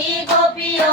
Gopi গোপীয়